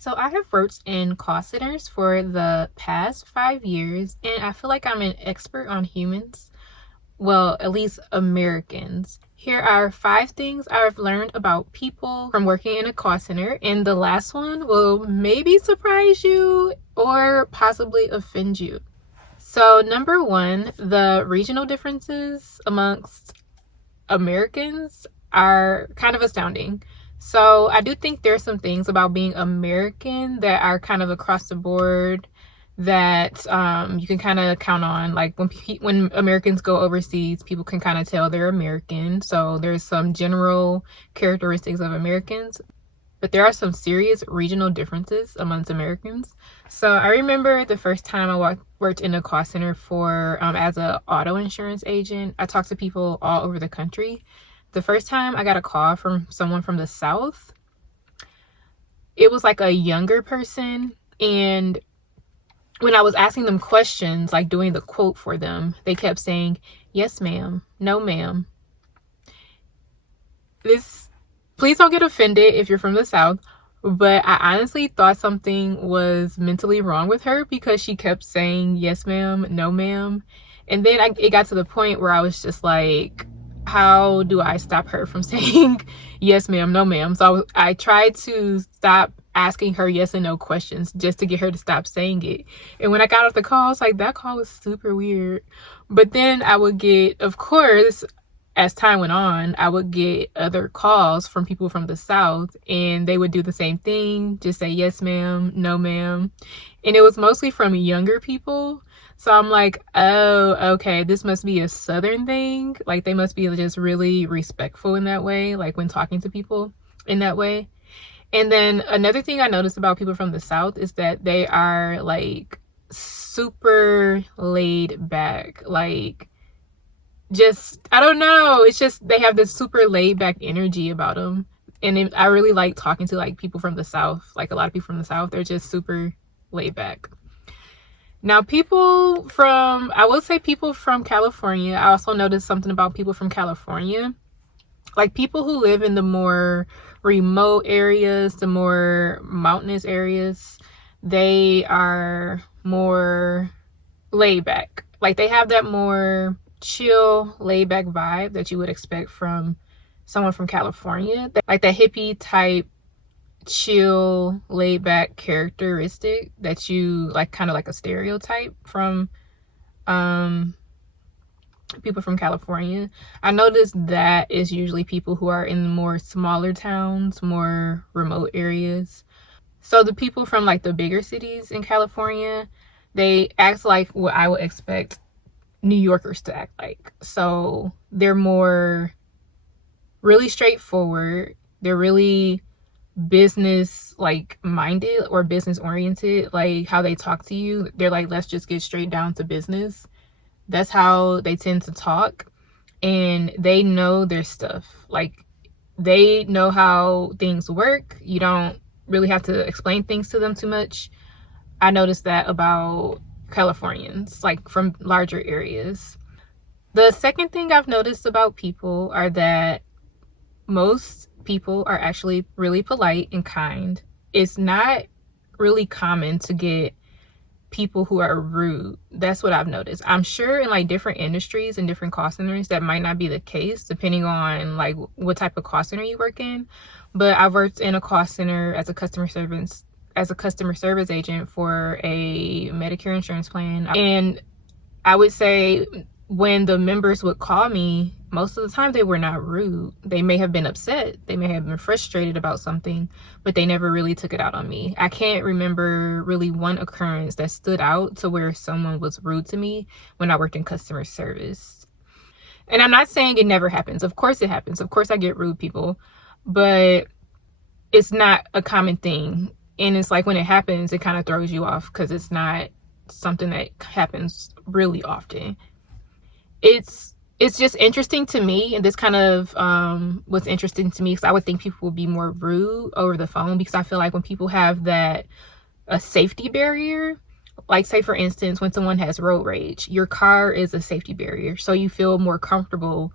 So I have worked in call centers for the past 5 years, and I feel like I'm an expert on humans. Well, at least Americans. Here are 5 things I've learned about people from working in a call center, and the last one will maybe surprise you or possibly offend you. So, number one, the regional differences amongst Americans are kind of astounding. So I do think there's some things about being American that are kind of across the board that you can kind of count on. Like when Americans go overseas, people can kind of tell they're American. So there's some general characteristics of Americans, but there are some serious regional differences amongst Americans. So I remember the first time I worked in a call center for as a auto insurance agent. I talked to people all over the country. The first time I got a call from someone from the South, it was like a younger person, and when I was asking them questions, like doing the quote for them, they kept saying, "Yes, ma'am. No, ma'am." Please don't get offended if you're from the South, but I honestly thought something was mentally wrong with her because she kept saying, "Yes, ma'am. No, ma'am." And then it got to the point where I was just like, how do I stop her from saying yes, ma'am, no, ma'am? So I tried to stop asking her yes and no questions just to get her to stop saying it. And when I got off the call, I was like, that call was super weird. But then I would get, of course, as time went on, I would get other calls from people from the South, and they would do the same thing, just say yes, ma'am, no, ma'am. And it was mostly from younger people. So I'm like, oh, okay, this must be a Southern thing. Like they must be just really respectful in that way, like when talking to people in that way. And then another thing I noticed about people from the South is that they are like super laid back. Like just, I don't know. It's just, they have this super laid back energy about them. And I really like talking to like people from the South. Like a lot of people from the South, they're just super laid back. Now, I will say people from California, I also noticed something about people from California. Like people who live in the more remote areas, the more mountainous areas, they are more laid back. Like they have that more chill, laid back vibe that you would expect from someone from California. Like that hippie type chill, laid back characteristic that you like, kind of like a stereotype from people from California. I noticed that is usually people who are in more smaller towns, more remote areas. So the people from like the bigger cities in California, they act like what I would expect New Yorkers to act like. So they're more really straightforward. They're really business like minded or business oriented. Like how they talk to you, they're like, let's just get straight down to business. That's how they tend to talk, and they know their stuff. Like they know how things work. You don't really have to explain things to them too much. I noticed that about Californians, like from larger areas. The second thing I've noticed about people are that most people are actually really polite and kind. It's not really common to get people who are rude. That's what I've noticed. I'm sure in like different industries and different call centers that might not be the case depending on like what type of call center you work in. But I've worked in a call center as a customer service agent for a Medicare insurance plan. And I would say when the members would call me, most of the time they were not rude. They may have been upset. They may have been frustrated about something, but they never really took it out on me. I can't remember really one occurrence that stood out to where someone was rude to me when I worked in customer service. And I'm not saying it never happens. Of course it happens. Of course I get rude people, but it's not a common thing. And it's like when it happens, it kind of throws you off because it's not something that happens really often. It's just interesting to me, and this kind of was interesting to me because I would think people would be more rude over the phone, because I feel like when people have a safety barrier, like say for instance, when someone has road rage, your car is a safety barrier, so you feel more comfortable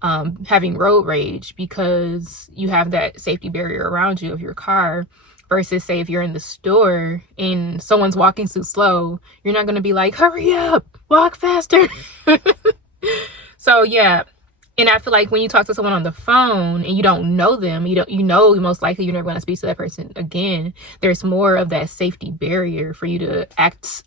having road rage because you have that safety barrier around you of your car. Versus, say, if you're in the store and someone's walking too slow, you're not going to be like, hurry up, walk faster. So yeah. And I feel like when you talk to someone on the phone and you don't know them, you know most likely you're never going to speak to that person again. There's more of that safety barrier for you to act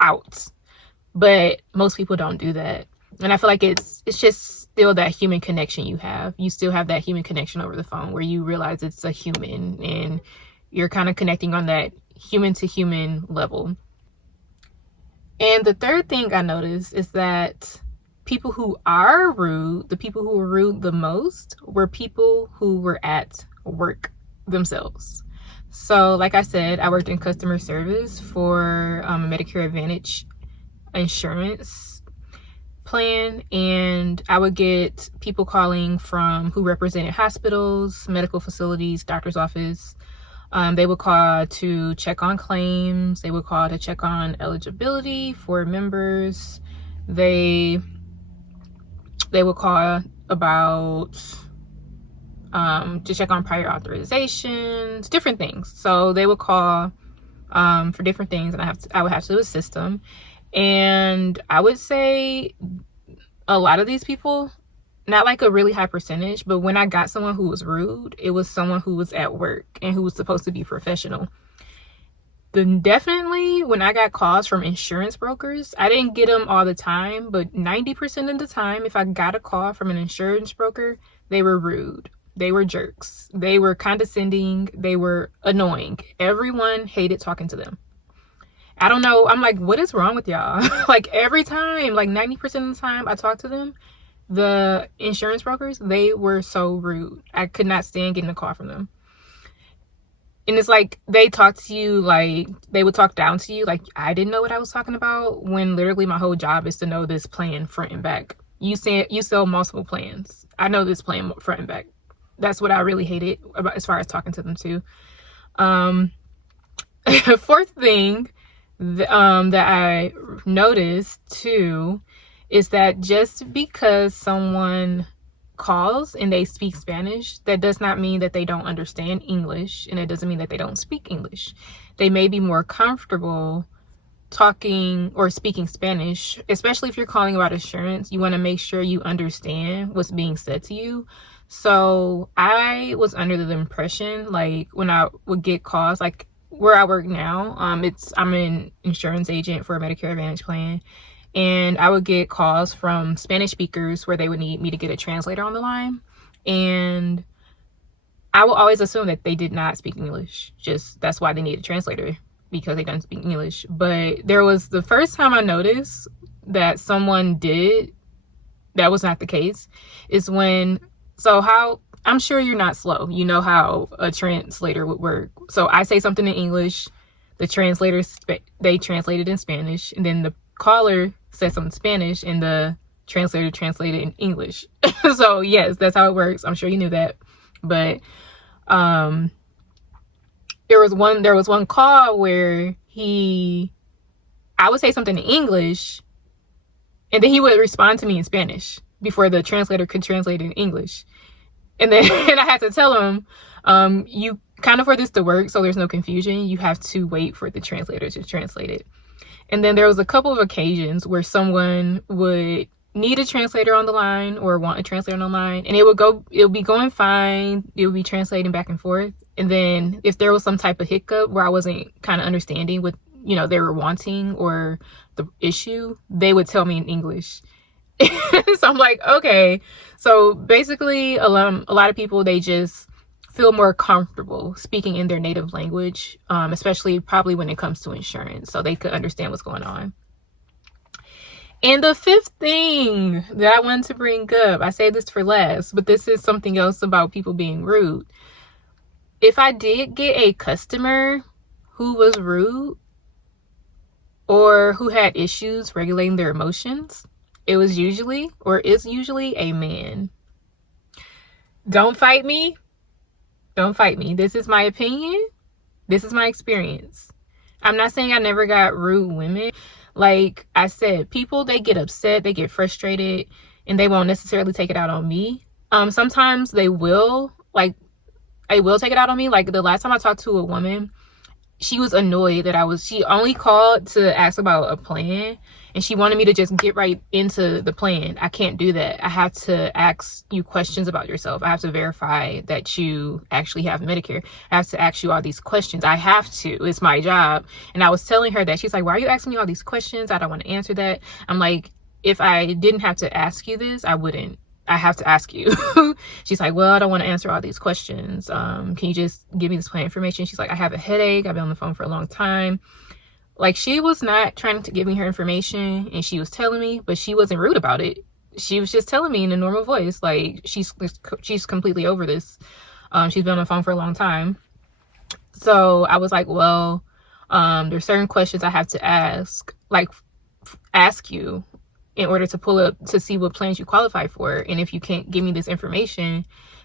out. But most people don't do that. And I feel like it's just still that human connection you have. You still have that human connection over the phone where you realize it's a human and you're kind of connecting on that human to human level. And the third thing I noticed is that people who are rude, the people who were rude the most, were people who were at work themselves. So like I said, I worked in customer service for a Medicare Advantage insurance plan, and I would get people calling from who represented hospitals, medical facilities, doctor's office. They would call to check on claims. They would call to check on eligibility for members. They would call about to check on prior authorizations, different things. So they would call for different things, and I would have to assist them. And I would say a lot of these people, not like a really high percentage, but when I got someone who was rude, it was someone who was at work and who was supposed to be professional. Then definitely when I got calls from insurance brokers, I didn't get them all the time, but 90% of the time, if I got a call from an insurance broker, they were rude. They were jerks. They were condescending. They were annoying. Everyone hated talking to them. I don't know. I'm like, what is wrong with y'all? Like every time, like 90% of the time I talked to them, the insurance brokers, they were so rude. I could not stand getting a call from them. And it's like they talk to you like they would talk down to you like I didn't know what I was talking about, when literally my whole job is to know this plan front and back. You sell multiple plans. I know this plan front and back. That's what I really hated about as far as talking to them too. Fourth thing that I noticed too is that just because someone calls and they speak Spanish, that does not mean that they don't understand English, and it doesn't mean that they don't speak English. They may be more comfortable talking or speaking Spanish, especially if you're calling about insurance. You want to make sure you understand what's being said to you. So I was under the impression, like when I would get calls, like where I work now, I'm an insurance agent for a Medicare Advantage plan. And I would get calls from Spanish speakers where they would need me to get a translator on the line. And I will always assume that they did not speak English. Just that's why they need a translator, because they don't speak English. But there was the first time I noticed that someone did, that was not the case, is when, I'm sure you're not slow. You know how a translator would work. So I say something in English, the translators, they translate it in Spanish, and then the caller said something in Spanish and the translator translated in English. So yes, that's how it works. I'm sure you knew that. But there was one call where I would say something in English and then he would respond to me in Spanish before the translator could translate it in English. And then and I had to tell him, you kind of, for this to work so there's no confusion, you have to wait for the translator to translate it. And then there was a couple of occasions where someone would need a translator on the line or want a translator on the line, and it would be going fine. It would be translating back and forth. And then if there was some type of hiccup where I wasn't kind of understanding what, they were wanting or the issue, they would tell me in English. So I'm like, okay. So basically a lot of people, they just feel more comfortable speaking in their native language, especially probably when it comes to insurance, so they could understand what's going on. And the fifth thing that I wanted to bring up, I say this for last, but this is something else about people being rude. If I did get a customer who was rude or who had issues regulating their emotions, it is usually a man. Don't fight me. Don't fight me. This is my opinion. This is my experience. I'm not saying I never got rude women. Like I said, people, they get upset, they get frustrated, and they won't necessarily take it out on me. Sometimes they will. Like it will take it out on me. Like the last time I talked to a woman, she was annoyed that she only called to ask about a plan, and she wanted me to just get right into the plan. I can't do that. I have to ask you questions about yourself. I have to verify that you actually have Medicare. I have to ask you all these questions. I have to. It's my job. And I was telling her that. She's like, why are you asking me all these questions? I don't want to answer that. I'm like, if I didn't have to ask you this, I wouldn't. I have to ask you. She's like, well, I don't want to answer all these questions. Can you just give me this plan information? She's like, I have a headache. I've been on the phone for a long time. Like, she was not trying to give me her information, and she was telling me, but she wasn't rude about it. She was just telling me in a normal voice, like, she's completely over this. She's been on the phone for a long time. So I was like, well, there's certain questions I have to ask you in order to pull up to see what plans you qualify for. And if you can't give me this information,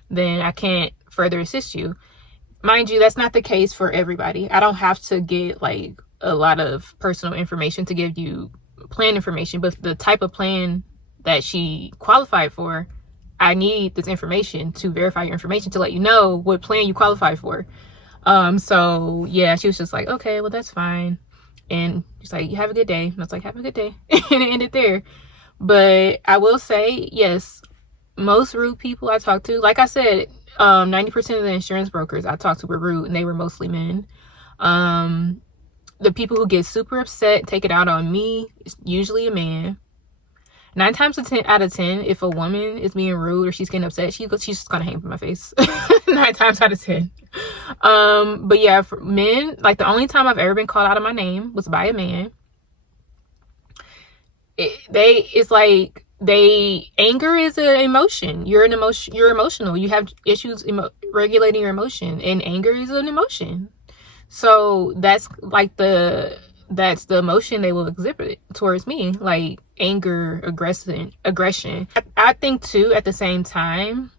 then I can't further assist you. Mind you, that's not the case for everybody. I don't have to get like a lot of personal information to give you plan information, but the type of plan that she qualified for, I need this information to verify your information to let you know what plan you qualify for. So yeah, she was just like, okay, well, that's fine. And she's like, you have a good day. And I was like, have a good day. And it ended there. But I will say, yes, most rude people I talked to, like I said, 90% of the insurance brokers I talked to were rude, and they were mostly men. The people who get super upset, take it out on me, it's usually a man. 9 times out of 10, if a woman is being rude or she's getting upset, she's just gonna hang up in my face. 9 times out of 10. But yeah, for men, like the only time I've ever been called out of my name was by a man. Anger is an emotion. You're emotional. You have issues regulating your emotion, and anger is an emotion. So that's the emotion they will exhibit towards me, like anger, aggression. I think too, at the same time,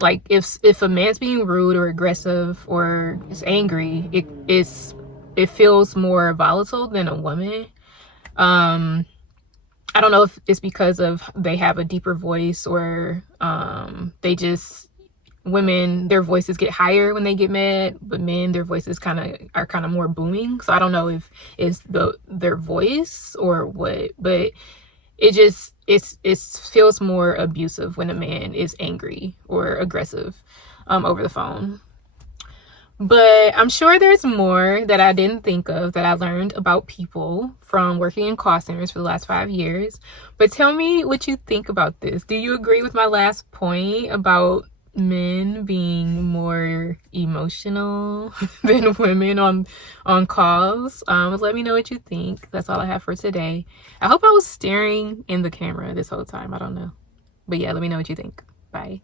like if a man's being rude or aggressive or is angry, it feels more volatile than a woman. I don't know if it's because of they have a deeper voice, or women, their voices get higher when they get mad, but men, their voices are kind of more booming. So I don't know if it's their voice or what, but it feels more abusive when a man is angry or aggressive over the phone. But I'm sure there's more that I didn't think of that I learned about people from working in call centers for the last 5 years. But tell me what you think about this. Do you agree with my last point about men being more emotional than women on calls? Let me know what you think. That's all I have for today. I hope I was staring in the camera this whole time. I don't know. But yeah, let me know what you think. Bye.